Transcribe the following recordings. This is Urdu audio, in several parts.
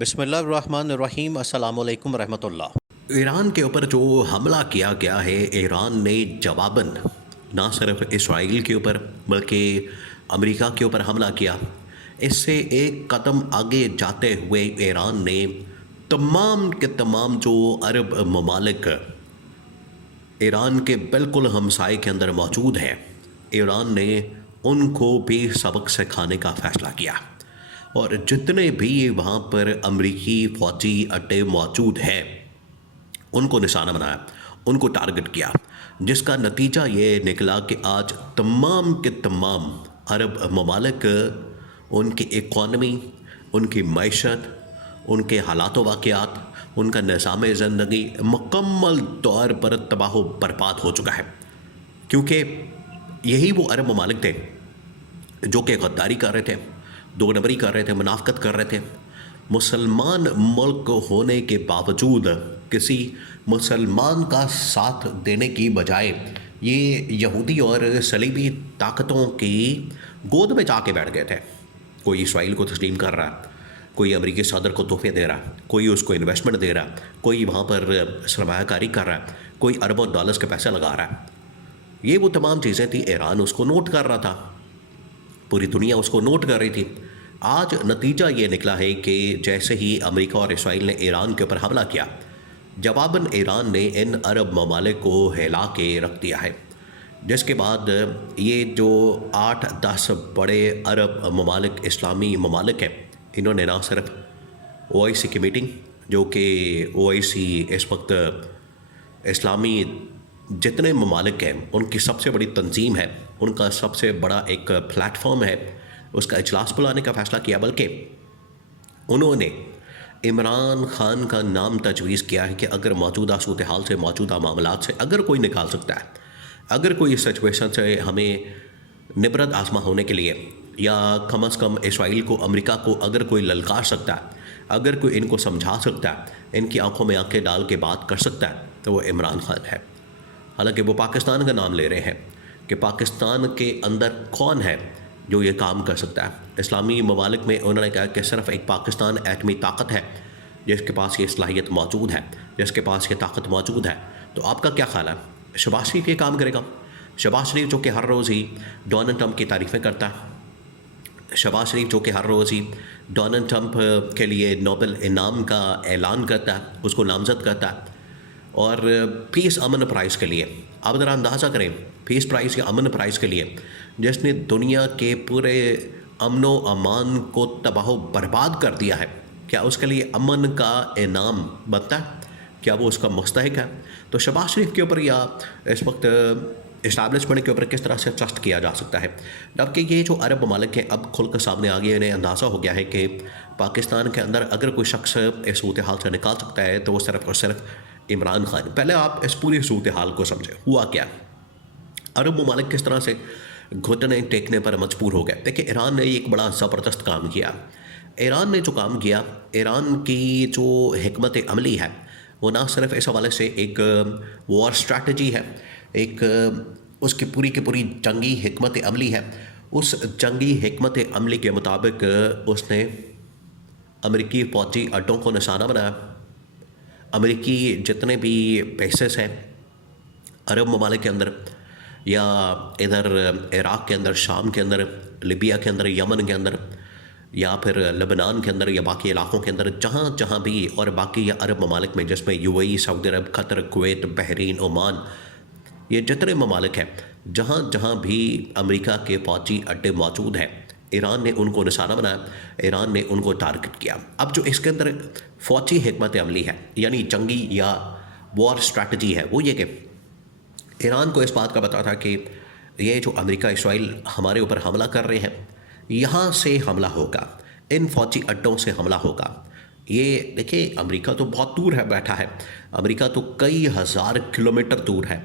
بسم اللہ الرحمن الرحیم، السلام علیکم ورحمۃ اللہ۔ ایران کے اوپر جو حملہ کیا گیا ہے، ایران نے جواباً نہ صرف اسرائیل کے اوپر بلکہ امریکہ کے اوپر حملہ کیا۔ اس سے ایک قدم آگے جاتے ہوئے ایران نے تمام کے تمام جو عرب ممالک ایران کے بالکل ہمسائے کے اندر موجود ہیں، ایران نے ان کو بھی سبق سکھانے کا فیصلہ کیا، اور جتنے بھی وہاں پر امریکی فوجی اڈے موجود ہیں ان کو نشانہ بنایا، ان کو ٹارگٹ کیا، جس کا نتیجہ یہ نکلا کہ آج تمام کے تمام عرب ممالک ان کی اکانومی، ان کی معیشت، ان کے حالات و واقعات، ان کا نظام زندگی مکمل طور پر تباہ و برباد ہو چکا ہے، کیونکہ یہی وہ عرب ممالک تھے جو کہ غداری کر رہے تھے، دو نمبری کر رہے تھے، منافقت کر رہے تھے۔ مسلمان ملک ہونے کے باوجود کسی مسلمان کا ساتھ دینے کی بجائے یہ یہودی اور صلیبی طاقتوں کی گود میں جا کے بیٹھ گئے تھے۔ کوئی اسرائیل کو تسلیم کر رہا ہے، کوئی امریکی صدر کو تحفے دے رہا، کوئی اس کو انویسٹمنٹ دے رہا، کوئی وہاں پر سرمایہ کاری کر رہا ہے، کوئی اربوں ڈالرز کے پیسے لگا رہا ہے۔ یہ وہ تمام چیزیں تھیں، ایران اس کو نوٹ کر رہا تھا، پوری دنیا اس کو نوٹ کر رہی تھی۔ آج نتیجہ یہ نکلا ہے کہ جیسے ہی امریکہ اور اسرائیل نے ایران کے اوپر حملہ کیا، جواباً ایران نے ان عرب ممالک کو ہلا کے رکھ دیا ہے، جس کے بعد یہ جو 8-10 بڑے عرب ممالک، اسلامی ممالک ہیں، انہوں نے نہ صرف OIC کی میٹنگ، جو کہ OIC اس وقت اسلامی جتنے ممالک ہیں ان کی سب سے بڑی تنظیم ہے، ان کا سب سے بڑا ایک پلیٹ فارم ہے، اس کا اجلاس بلانے کا فیصلہ کیا، بلکہ انہوں نے عمران خان کا نام تجویز کیا ہے کہ اگر موجودہ صورتحال سے، موجودہ معاملات سے اگر کوئی نکال سکتا ہے، اگر کوئی اس سچویشن سے ہمیں نبرت آزما ہونے کے لیے، یا کم از کم اسرائیل کو، امریکہ کو اگر کوئی للکار سکتا ہے، اگر کوئی ان کو سمجھا سکتا ہے، ان کی آنکھوں میں آنکھیں ڈال کے بات کر سکتا ہے، تو وہ عمران خان ہے۔ حالانکہ وہ پاکستان کا نام لے رہے ہیں کہ پاکستان کے اندر کون ہے جو یہ کام کر سکتا ہے۔ اسلامی ممالک میں انہوں نے کہا کہ صرف ایک پاکستان ایٹمی طاقت ہے جس کے پاس یہ صلاحیت موجود ہے، جس کے پاس یہ طاقت موجود ہے۔ تو آپ کا کیا خیال ہے؟ شہباز شریف یہ کام کرے گا؟ شہباز شریف جو کہ ہر روز ہی ڈونلڈ ٹرمپ کی تعریفیں کرتا ہے، شہباز شریف جو کہ ہر روز ہی ڈونلڈ ٹرمپ کے لیے نوبل انعام کا اعلان کرتا ہے، اس کو نامزد کرتا ہے، اور پیس امن پرائز کے لیے، آپ ذرا اندازہ کریں، پیس پرائز یا امن پرائز کے لیے، جس نے دنیا کے پورے امن و امان کو تباہ و برباد کر دیا ہے، کیا اس کے لیے امن کا انعام بنتا ہے؟ کیا وہ اس کا مستحق ہے؟ تو شہباز شریف کے اوپر یا اس وقت اسٹیبلشمنٹ کے اوپر کس طرح سے ٹرسٹ کیا جا سکتا ہے؟ جبکہ یہ جو عرب ممالک ہیں اب کھل کر سامنے آ گئے، انہیں اندازہ ہو گیا ہے کہ پاکستان کے اندر اگر کوئی شخص اس صورتحال سے نکال سکتا ہے تو وہ صرف اور صرف عمران خان۔ پہلے آپ اس پوری صورتحال کو سمجھیں، ہوا کیا؟ عرب ممالک کس طرح سے گھٹنے ٹیکنے پر مجبور ہو گئے؟ دیکھیں، ایران نے ایک بڑا زبردست کام کیا۔ ایران نے جو کام کیا، ایران کی جو حکمت عملی ہے، وہ نہ صرف اس حوالے سے ایک وار اسٹریٹجی ہے، ایک اس کی پوری جنگی حکمت عملی ہے۔ اس جنگی حکمت عملی کے مطابق اس نے امریکی فوجی اڈوں کو نشانہ بنایا، امریکی جتنے بھی بیسز ہیں عرب ممالک کے اندر، یا ادھر عراق کے اندر، شام کے اندر، لیبیا کے اندر، یمن کے اندر، یا پھر لبنان کے اندر، یا باقی علاقوں کے اندر، جہاں جہاں بھی، اور باقی یا عرب ممالک میں جس میں UAE، سعودی عرب، قطر، کویت، بحرین، عمان، یہ جتنے ممالک ہیں، جہاں جہاں بھی امریکہ کے فوجی اڈے موجود ہیں، ایران نے ان کو نشانہ بنایا، ایران نے ان کو ٹارگٹ کیا۔ اب جو اس کے اندر فوجی حکمت عملی ہے، یعنی جنگی یا وار اسٹریٹجی ہے، وہ یہ کہ ایران کو اس بات کا پتہ تھا کہ یہ جو امریکہ، اسرائیل ہمارے اوپر حملہ کر رہے ہیں، یہاں سے حملہ ہوگا، ان فوجی اڈوں سے حملہ ہوگا۔ یہ دیکھیں، امریکہ تو بہت دور ہے، بیٹھا ہے، امریکہ تو کئی ہزار کلومیٹر دور ہے۔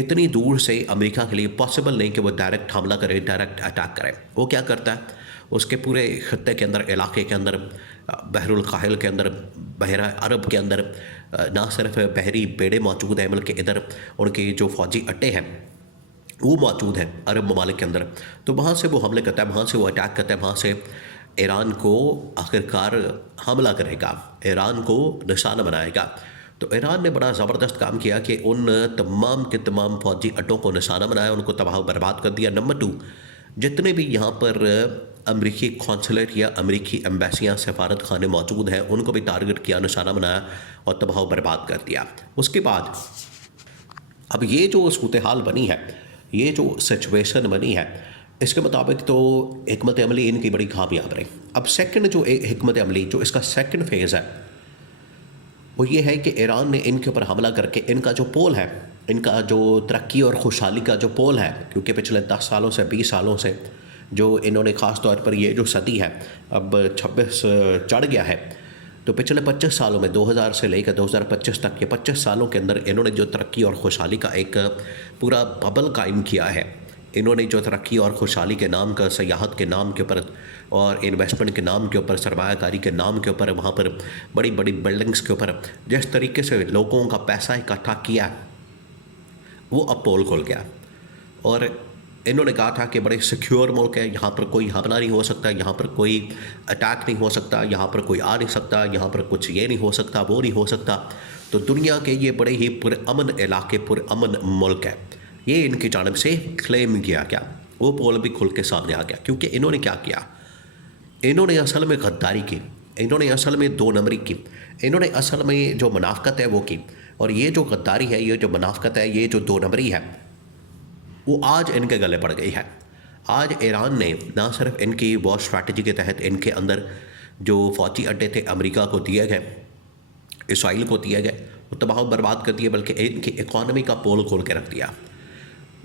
اتنی دور سے امریکہ کے لیے پاسبل نہیں کہ وہ ڈائریکٹ حملہ کرے، ڈائریکٹ اٹیک کرے۔ وہ کیا کرتا ہے؟ اس کے پورے خطے کے اندر، علاقے کے اندر، بحر الکاہل کے اندر، بحیرہ عرب کے اندر نہ صرف بحری بیڑے موجود ہیں، بلکہ ادھر ان کے جو فوجی اڈے ہیں وہ موجود ہیں عرب ممالک کے اندر۔ تو وہاں سے وہ حملے کرتا ہے، وہاں سے وہ اٹیک کرتا ہے، وہاں سے ایران کو آخرکار حملہ کرے گا، ایران کو نشانہ بنائے گا۔ تو ایران نے بڑا زبردست کام کیا کہ ان تمام کے تمام فوجی اڈوں کو نشانہ بنایا، ان کو تباہ و برباد کر دیا۔ نمبر 2، جتنے بھی یہاں پر امریکی قونصلیٹ یا امریکی ایمبیسیاں، سفارت خانے موجود ہیں، ان کو بھی ٹارگٹ کیا، نشانہ بنایا اور تباہ و برباد کر دیا۔ اس کے بعد اب یہ جو صورتحال بنی ہے، یہ جو سچویشن بنی ہے، اس کے مطابق تو حکمت عملی ان کی بڑی کامیاب رہی۔ اب سیکنڈ جو حکمت عملی، جو اس کا سیکنڈ فیز ہے، وہ یہ ہے کہ ایران نے ان کے اوپر حملہ کر کے ان کا جو پول ہے، ان کا جو ترقی اور خوشحالی کا جو پول ہے، کیونکہ پچھلے 10 سالوں سے 20 سالوں سے جو انہوں نے خاص طور پر یہ جو صدی ہے، اب 26 چڑھ گیا ہے، تو پچھلے 25 سالوں میں 2000 سے لے کر 2025 تک کے 25 سالوں کے اندر انہوں نے جو ترقی اور خوشحالی کا ایک پورا ببل قائم کیا ہے، انہوں نے جو ترقی اور خوشحالی کے نام کا، سیاحت کے نام کے اوپر اور انویسٹمنٹ کے نام کے اوپر، سرمایہ کاری کے نام کے اوپر، وہاں پر بڑی بڑی بلڈنگز کے اوپر جس طریقے سے لوگوں کا پیسہ اکٹھا کیا، وہ اب پول کھل گیا۔ اور انہوں نے کہا تھا کہ بڑے سیکیور ملک ہے، یہاں پر کوئی حملہ نہیں ہو سکتا، یہاں پر کوئی اٹیک نہیں ہو سکتا، یہاں پر کوئی آ نہیں سکتا، یہاں پر کچھ یہ نہیں ہو سکتا، وہ نہیں ہو سکتا۔ تو دنیا کے یہ بڑے ہی پرامن علاقے، پرامن ملک ہے، یہ ان کی جانب سے کلیم کیا گیا۔ وہ پول بھی کھل کے سامنے آ گیا، کیونکہ انہوں نے کیا کیا، انہوں نے اصل میں غداری کی، انہوں نے اصل میں 2 نمبری کی، انہوں نے اصل میں جو منافقت ہے وہ کی، اور یہ جو غداری ہے، یہ جو منافقت ہے، یہ جو 2 نمبری ہے، وہ آج ان کے گلے پڑ گئی ہے۔ آج ایران نے نہ صرف ان کی وار اسٹریٹجی کے تحت ان کے اندر جو فوجی اڈے تھے امریکہ کو دیے گئے، اسرائیل کو دیے گئے، وہ تباہ و برباد کر دیے، بلکہ ان کی اکانومی کا پول کھول کے رکھ دیا،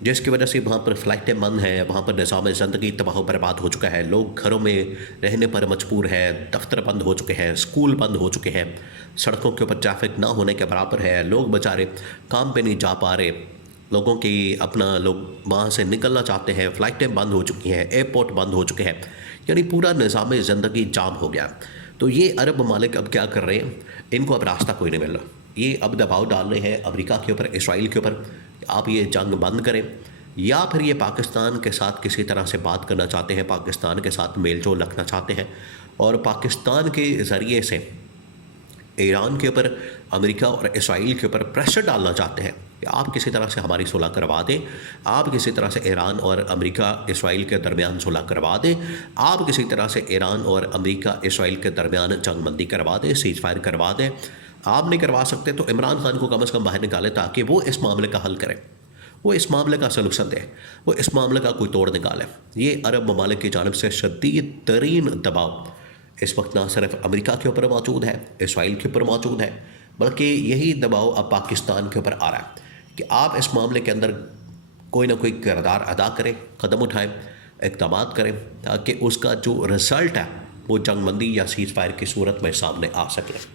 جس کی وجہ سے وہاں پر فلائٹیں بند ہیں، وہاں پر نظام زندگی تباہ و برباد ہو چکا ہے، لوگ گھروں میں رہنے پر مجبور ہیں، دفتر بند ہو چکے ہیں، اسکول بند ہو چکے ہیں، سڑکوں کے اوپر ٹریفک نہ ہونے کے برابر ہے، لوگ بیچارے کام پہ نہیں جا پا رہے، لوگوں کی اپنا لوگ وہاں سے نکلنا چاہتے ہیں، فلائٹیں بند ہو چکی ہیں، ایئرپورٹ بند ہو چکے ہیں، یعنی پورا نظام زندگی جام ہو گیا۔ تو یہ عرب ممالک اب کیا کر رہے ہیں، ان کو اب راستہ کوئی نہیں مل رہا، یہ اب دباؤ ڈال رہے ہیں امریکہ کے اوپر، اسرائیل کے اوپر، آپ یہ جنگ بند کریں، یا پھر یہ پاکستان کے ساتھ کسی طرح سے بات کرنا چاہتے ہیں، پاکستان کے ساتھ میل جول رکھنا چاہتے ہیں، اور پاکستان کے ذریعے سے ایران کے اوپر، امریکہ اور اسرائیل کے اوپر پریشر ڈالنا چاہتے ہیں کہ آپ کسی طرح سے ہماری صلح کروا دیں، آپ کسی طرح سے ایران اور امریکہ اسرائیل کے درمیان صلح کروا دیں، آپ کسی طرح سے ایران اور امریکہ اسرائیل کے درمیان جنگ بندی کروا دیں، سیز فائر کروا دیں۔ آپ نہیں کروا سکتے تو عمران خان کو کم از کم باہر نکالیں، تاکہ وہ اس معاملے کا حل کریں، وہ اس معاملے کا سلوشن دے، وہ اس معاملے کا کوئی توڑ نکالے۔ یہ عرب ممالک کی جانب سے شدید ترین دباؤ اس وقت نہ صرف امریکہ کے اوپر موجود ہے، اسرائیل کے اوپر موجود ہے، بلکہ یہی دباؤ اب پاکستان کے اوپر آ رہا ہے کہ آپ اس معاملے کے اندر کوئی نہ کوئی کردار ادا کریں، قدم اٹھائیں، اقدامات کریں، تاکہ اس کا جو رزلٹ ہے وہ جنگ بندی یا سیز فائر کی صورت میں سامنے آ سکے۔